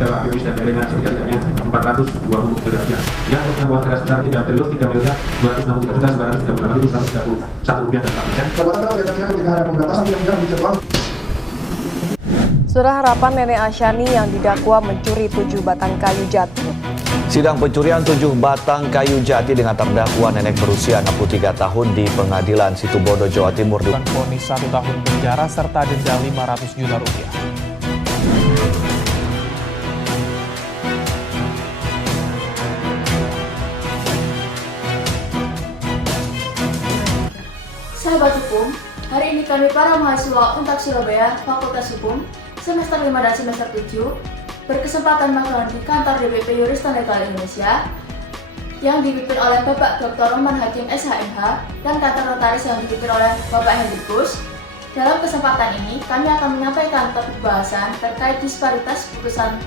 terdakwa Aktivis dan lainnya setidaknya 420 miliar rupiah. Yang pertanggungan keras besar 3 triliun 3 miliar 263.938.131 rupiah dan 4 sen. Saudara, harapan Nenek Asyani yang didakwa mencuri 7 batang kayu jati. Sidang pencurian 7 batang kayu jati dengan terdakwa nenek berusia 63 tahun di Pengadilan Situbondo, Jawa Timur dengan vonis 1 tahun penjara serta denda 500 juta rupiah. Sahabat hukum, hari ini kami para mahasiswa Untak Surabaya Fakultas Hukum semester 5 dan semester 7 berkesempatan magang di kantor DPP Yuris dan Legal Indonesia yang dipimpin oleh Bapak Dr. Roman Hakim SHMH dan kantor notaris yang dipimpin oleh Bapak Hendrikus. Dalam kesempatan ini, kami akan menyampaikan topik bahasan terkait disparitas putusan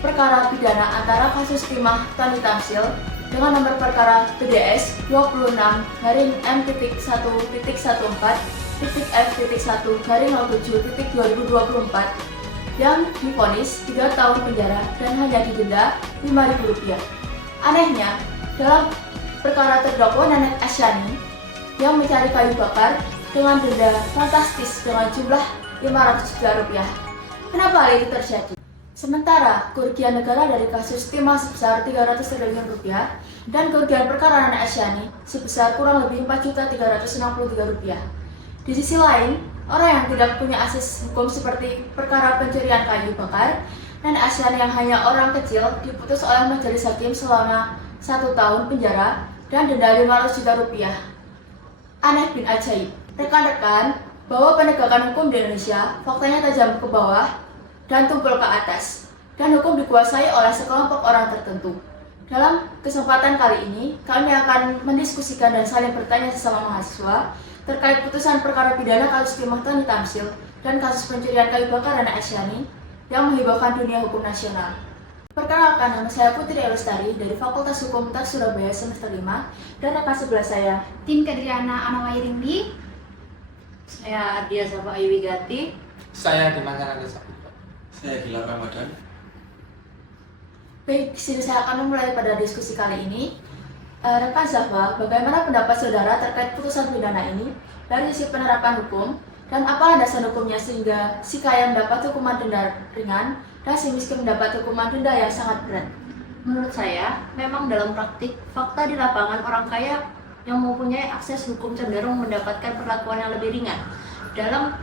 perkara pidana antara kasus timah Tony Tamsil dengan nomor perkara PDS 26-M.14.F.1/07.2024 yang divonis 3 tahun penjara dan hanya didenda Rp5.000. Anehnya, dalam perkara terdakwa Nenek Asyani yang mencari kayu bakar dengan denda fantastis dengan jumlah Rp500 juta. Kenapa hal itu terjadi? Sementara kerugian negara dari kasus timah sebesar Rp300 triliun dan kerugian perkara Nenek Asyani sebesar kurang lebih Rp4.363. Di sisi lain, orang yang tidak punya akses hukum seperti perkara pencurian kayu bakar, Nenek Asyani yang hanya orang kecil diputus oleh majelis hakim selama 1 tahun penjara dan denda Rp500 juta. Aneh bin ajaib. Rekan-rekan, bahwa penegakan hukum di Indonesia faktanya tajam ke bawah dan tumpul ke atas, dan hukum dikuasai oleh sekelompok orang tertentu. Dalam kesempatan kali ini, kami akan mendiskusikan dan saling bertanya sesama mahasiswa terkait putusan perkara pidana kasus timah Tony Tamsil dan kasus pencurian kayu bakar Nenek Asyani yang menghebohkan dunia hukum nasional. Perkenalkan, nama saya Putri Elustari dari Fakultas Hukum Untak Surabaya semester 5 dan rekan sebelah saya Tim Kadriana Anawairimbi. Saya Ardia Safa Ayu-Wigati. Saya Dimansyah Nandesa. Saya Gilang Ramadan. Baik, di sini saya akan memulai pada diskusi kali ini. Rekan Zahwa, bagaimana pendapat saudara terkait putusan pidana ini dari sisi penerapan hukum dan apa landasan hukumnya sehingga si kaya mendapat hukuman denda ringan dan si miskin mendapat hukuman denda yang sangat berat? Menurut saya, memang dalam praktik, fakta di lapangan orang kaya yang mempunyai akses hukum cenderung mendapatkan perlakuan yang lebih ringan. Dalam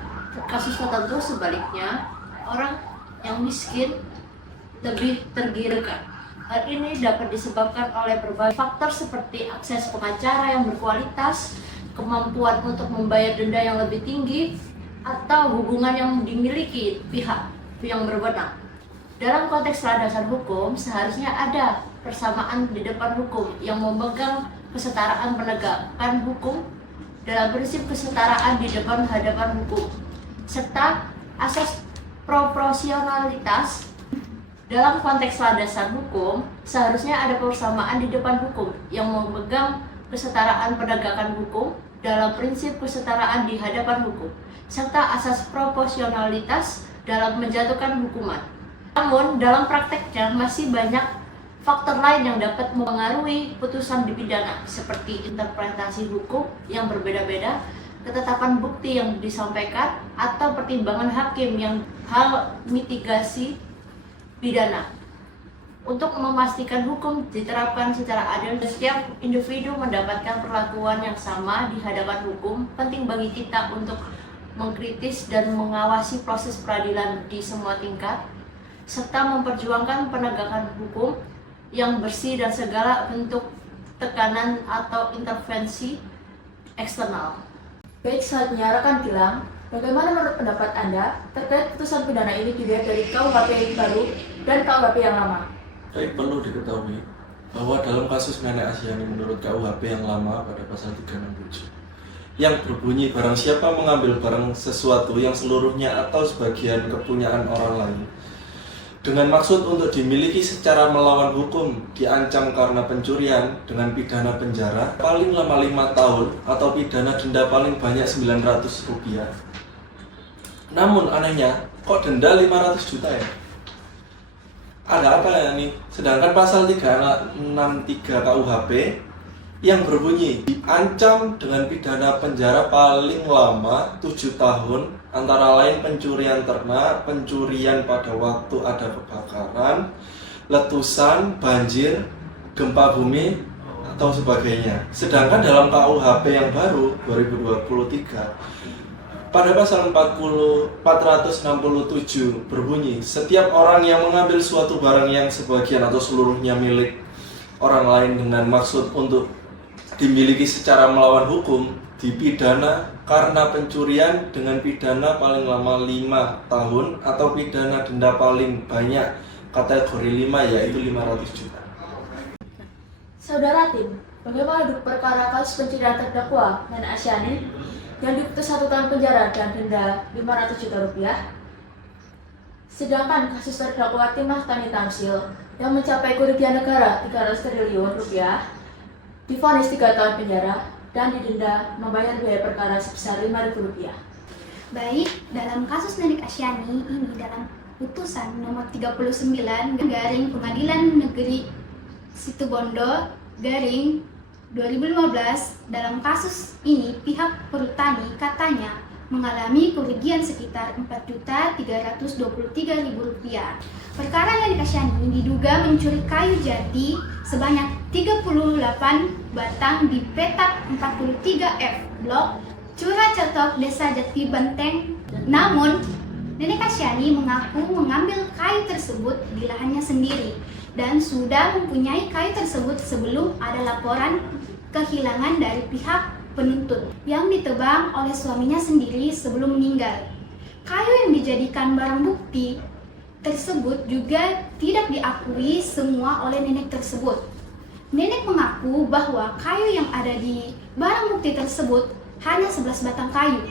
kasus tertentu sebaliknya, orang yang miskin lebih tergiurkan. Hal ini dapat disebabkan oleh berbagai faktor seperti akses pengacara yang berkualitas, kemampuan untuk membayar denda yang lebih tinggi, atau hubungan yang dimiliki pihak yang berwenang. Dalam konteks landasan hukum, seharusnya ada persamaan di depan hukum yang memegang kesetaraan penegakan hukum dalam prinsip kesetaraan di depan hadapan hukum, serta asas proporsionalitas. Dalam konteks landasan hukum, seharusnya ada persamaan di depan hukum yang memegang kesetaraan penegakan hukum dalam prinsip kesetaraan di hadapan hukum, serta asas proporsionalitas dalam menjatuhkan hukuman. Namun, dalam prakteknya masih banyak faktor lain yang dapat mempengaruhi putusan di pidana, seperti interpretasi hukum yang berbeda-beda, ketetapan bukti yang disampaikan, atau pertimbangan hakim yang hal mitigasi pidana. Untuk memastikan hukum diterapkan secara adil dan setiap individu mendapatkan perlakuan yang sama di hadapan hukum, penting bagi kita untuk mengkritis dan mengawasi proses peradilan di semua tingkat, serta memperjuangkan penegakan hukum yang bersih dan segala bentuk tekanan atau intervensi eksternal. Baik, selanjutnya rekan Gilang, bagaimana menurut pendapat Anda terkait putusan pidana ini dilihat dari KUHP yang baru dan KUHP yang lama? Baik, perlu diketahui bahwa dalam kasus Nenek Asyani menurut KUHP yang lama pada pasal 367 yang berbunyi barang siapa mengambil barang sesuatu yang seluruhnya atau sebagian kepunyaan orang lain dengan maksud untuk dimiliki secara melawan hukum diancam karena pencurian dengan pidana penjara paling lama 5 tahun atau pidana denda paling banyak Rp900. Namun anehnya, kok denda 500 juta ya? Ada apa ya nih? Sedangkan pasal 363 KUHP yang berbunyi diancam dengan pidana penjara paling lama 7 tahun, antara lain pencurian ternak, pencurian pada waktu ada kebakaran, letusan, banjir, gempa bumi, atau sebagainya. Sedangkan dalam KUHP yang baru 2023 pada pasal 467 berbunyi, setiap orang yang mengambil suatu barang yang sebagian atau seluruhnya milik orang lain dengan maksud untuk dimiliki secara melawan hukum dipidana karena pencurian dengan pidana paling lama 5 tahun atau pidana denda paling banyak kategori 5 yaitu 500 juta. Saudara Tim, bagaimana duduk perkara kasus pencurian terdakwa Nenek Asyani yang diputus 1 tahun penjara dan denda 500 juta rupiah? Sedangkan kasus terdakwa Timah Tani Tamsil yang mencapai kerugian negara 300 triliun rupiah divonis 3 tahun penjara dan didenda membayar biaya perkara sebesar Rp5.000. Baik, dalam kasus Nenek Asyani ini dalam putusan nomor 39 garing Pengadilan Negeri Situbondo garing 2015, dalam kasus ini pihak perhutani katanya mengalami kerugian sekitar Rp4.323.000. Perkara Nenek Asyani diduga mencuri kayu jati sebanyak 38 batang di petak 43F Blok Curacotok, Desa Jati Benteng. Namun, Nenek Asyani mengaku mengambil kayu tersebut di lahannya sendiri dan sudah mempunyai kayu tersebut sebelum ada laporan kehilangan dari pihak penuntut yang ditebang oleh suaminya sendiri sebelum meninggal. Kayu yang dijadikan barang bukti tersebut juga tidak diakui semua oleh nenek tersebut. Nenek mengaku bahwa kayu yang ada di barang bukti tersebut hanya 11 batang kayu.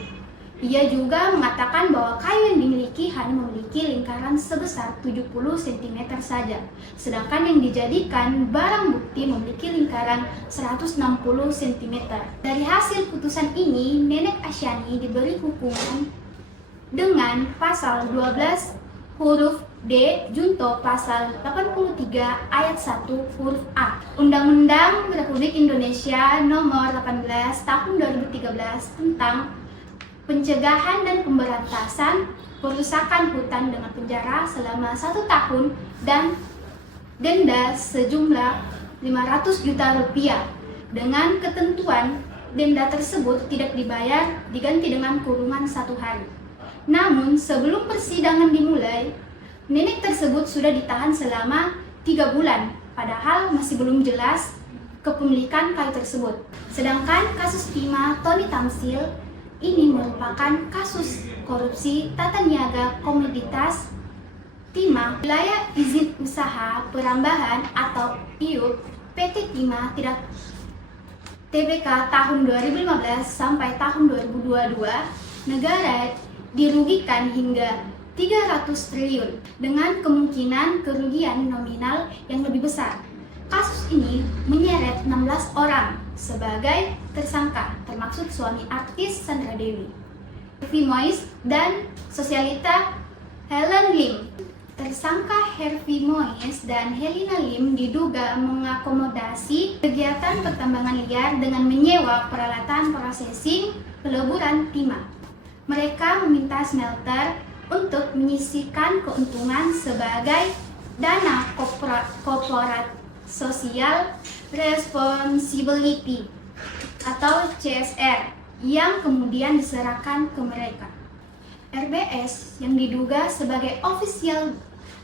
Ia juga mengatakan bahwa kayu yang dimiliki hanya memiliki lingkaran sebesar 70 cm saja, sedangkan yang dijadikan barang bukti memiliki lingkaran 160 cm. Dari hasil putusan ini, Nenek Asyani diberi hukuman dengan pasal 12 huruf D junto pasal 83 ayat 1 huruf A Undang-Undang Republik Indonesia Nomor 18 Tahun 2013 tentang Pencegahan dan Pemberantasan Perusakan Hutan dengan penjara selama 1 tahun dan denda sejumlah 500 juta rupiah. Dengan ketentuan denda tersebut tidak dibayar diganti dengan kurungan 1 hari. Namun sebelum persidangan dimulai, nenek tersebut sudah ditahan selama 3 bulan, padahal masih belum jelas kepemilikan kayu tersebut. Sedangkan kasus Timah Tani Tamsil ini merupakan kasus korupsi tata niaga komoditas timah wilayah izin usaha perambahan atau IUP PT Timah Tidak Tbk tahun 2015 sampai tahun 2022. Negara dirugikan hingga 300 triliun dengan kemungkinan kerugian nominal yang lebih besar. Kasus ini menyeret 16 orang sebagai tersangka, termasuk suami artis Sandra Dewi, Harvey Mois, dan sosialita Helen Lim. Tersangka Harvey Mois dan Helena Lim diduga mengakomodasi kegiatan pertambangan liar dengan menyewa peralatan processing peleburan timah. Mereka meminta smelter untuk menyisihkan keuntungan sebagai dana korporat Social Responsibility atau CSR yang kemudian diserahkan ke mereka. RBS yang diduga sebagai official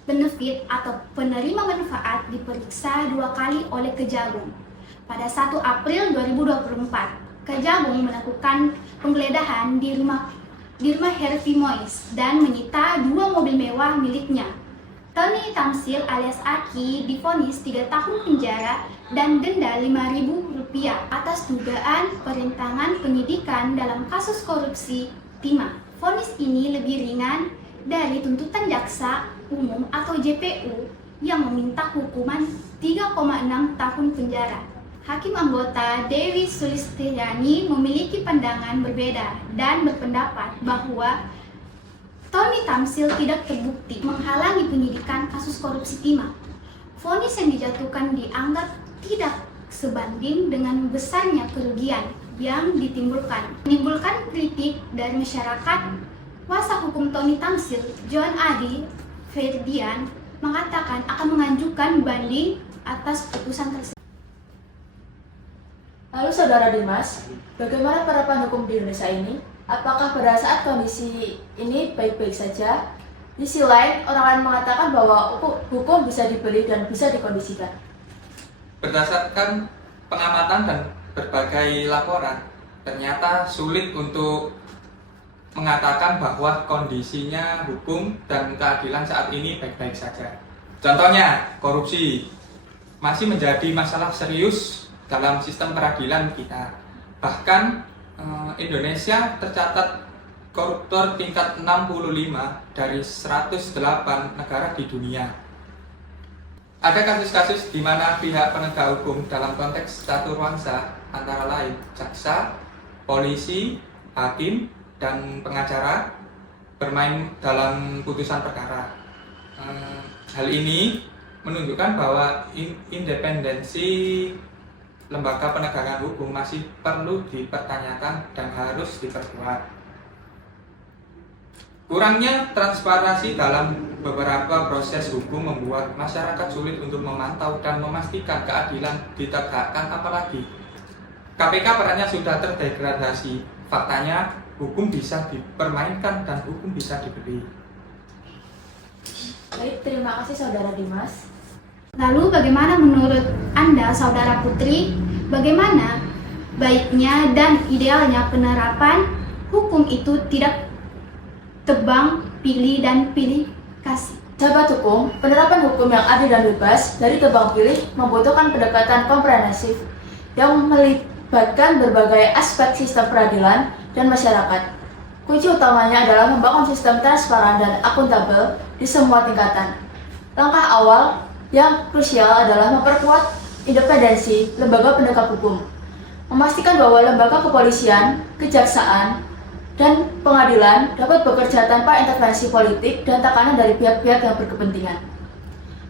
benefit atau penerima manfaat diperiksa 2 kali oleh Kejagung. Pada 1 April 2024, Kejagung melakukan penggeledahan di rumah Harvey Mois dan menyita 2 mobil mewah miliknya. Tani Tamsil alias Aki divonis 3 tahun penjara dan denda Rp5.000 atas dugaan perintangan penyidikan dalam kasus korupsi timah. Vonis ini lebih ringan dari tuntutan jaksa umum atau JPU yang meminta hukuman 3,6 tahun penjara. Hakim anggota Dewi Sulistiani memiliki pandangan berbeda dan berpendapat bahwa Tony Tamsil tidak terbukti menghalangi penyidikan kasus korupsi timah. Vonis yang dijatuhkan dianggap tidak sebanding dengan besarnya kerugian yang ditimbulkan. Menimbulkan kritik dari masyarakat, kuasa hukum Tony Tamsil, John Adi Ferdian, mengatakan akan mengajukan banding atas putusan tersebut. Lalu Saudara Dimas, bagaimana penerapan hukum di Indonesia ini? Apakah pada saat kondisi ini baik-baik saja? Di sisi lain, orang lain mengatakan bahwa hukum bisa dibeli dan bisa dikondisikan. Berdasarkan pengamatan dan berbagai laporan, ternyata sulit untuk mengatakan bahwa kondisinya hukum dan keadilan saat ini baik-baik saja. Contohnya, korupsi masih menjadi masalah serius dalam sistem peradilan kita. Bahkan Indonesia tercatat koruptor tingkat 65 dari 108 negara di dunia. Ada kasus-kasus di mana pihak penegak hukum dalam konteks caturwangsa antara lain jaksa, polisi, hakim, dan pengacara bermain dalam putusan perkara. Hal ini menunjukkan bahwa independensi lembaga penegakan hukum masih perlu dipertanyakan dan harus diperkuat. Kurangnya transparansi dalam beberapa proses hukum membuat masyarakat sulit untuk memantau dan memastikan keadilan ditegakkan, apalagi KPK perannya sudah terdegradasi. Faktanya, hukum bisa dipermainkan dan hukum bisa dibeli. Baik, terima kasih Saudara Dimas. Lalu bagaimana menurut Anda, Saudara Putri, bagaimana baiknya dan idealnya penerapan hukum itu tidak tebang pilih dan pilih kasih? Sahabat hukum, penerapan hukum yang adil dan bebas dari tebang pilih membutuhkan pendekatan komprehensif yang melibatkan berbagai aspek sistem peradilan dan masyarakat. Kunci utamanya adalah membangun sistem transparan dan akuntabel di semua tingkatan. Langkah awal yang krusial adalah memperkuat independensi lembaga penegak hukum, memastikan bahwa lembaga kepolisian, kejaksaan, dan pengadilan dapat bekerja tanpa intervensi politik dan tekanan dari pihak-pihak yang berkepentingan.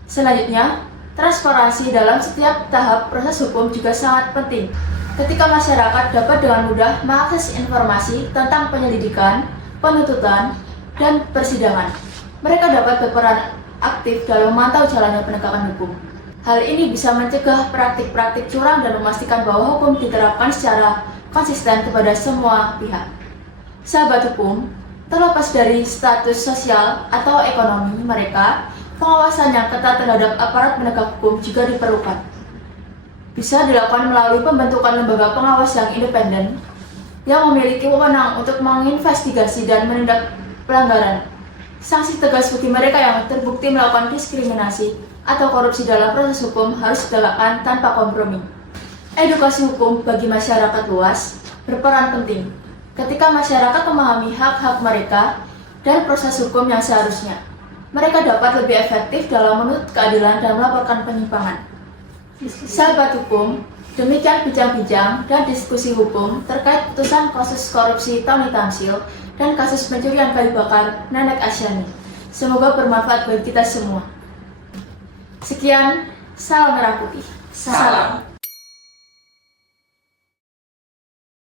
Selanjutnya, transparansi dalam setiap tahap proses hukum juga sangat penting. Ketika masyarakat dapat dengan mudah mengakses informasi tentang penyelidikan, penuntutan, dan persidangan, mereka dapat berperan aktif dalam memantau jalannya penegakan hukum. Hal ini bisa mencegah praktik-praktik curang dan memastikan bahwa hukum diterapkan secara konsisten kepada semua pihak. Sahabat hukum, terlepas dari status sosial atau ekonomi mereka, pengawasan yang ketat terhadap aparat penegak hukum juga diperlukan. Bisa dilakukan melalui pembentukan lembaga pengawas yang independen yang memiliki wewenang untuk menginvestigasi dan menindak pelanggaran. Sanksi tegas bagi mereka yang terbukti melakukan diskriminasi atau korupsi dalam proses hukum harus ditegakkan tanpa kompromi. Edukasi hukum bagi masyarakat luas berperan penting ketika masyarakat memahami hak-hak mereka dan proses hukum yang seharusnya. Mereka dapat lebih efektif dalam menuntut keadilan dan melaporkan penyimpangan. Sahabat hukum, demikian bincang-bincang dan diskusi hukum terkait putusan kasus korupsi Tony Tamsil dan kasus pencurian kayu bakar Nenek Asyani. Semoga bermanfaat bagi kita semua. Sekian, salam merah putih. Salam.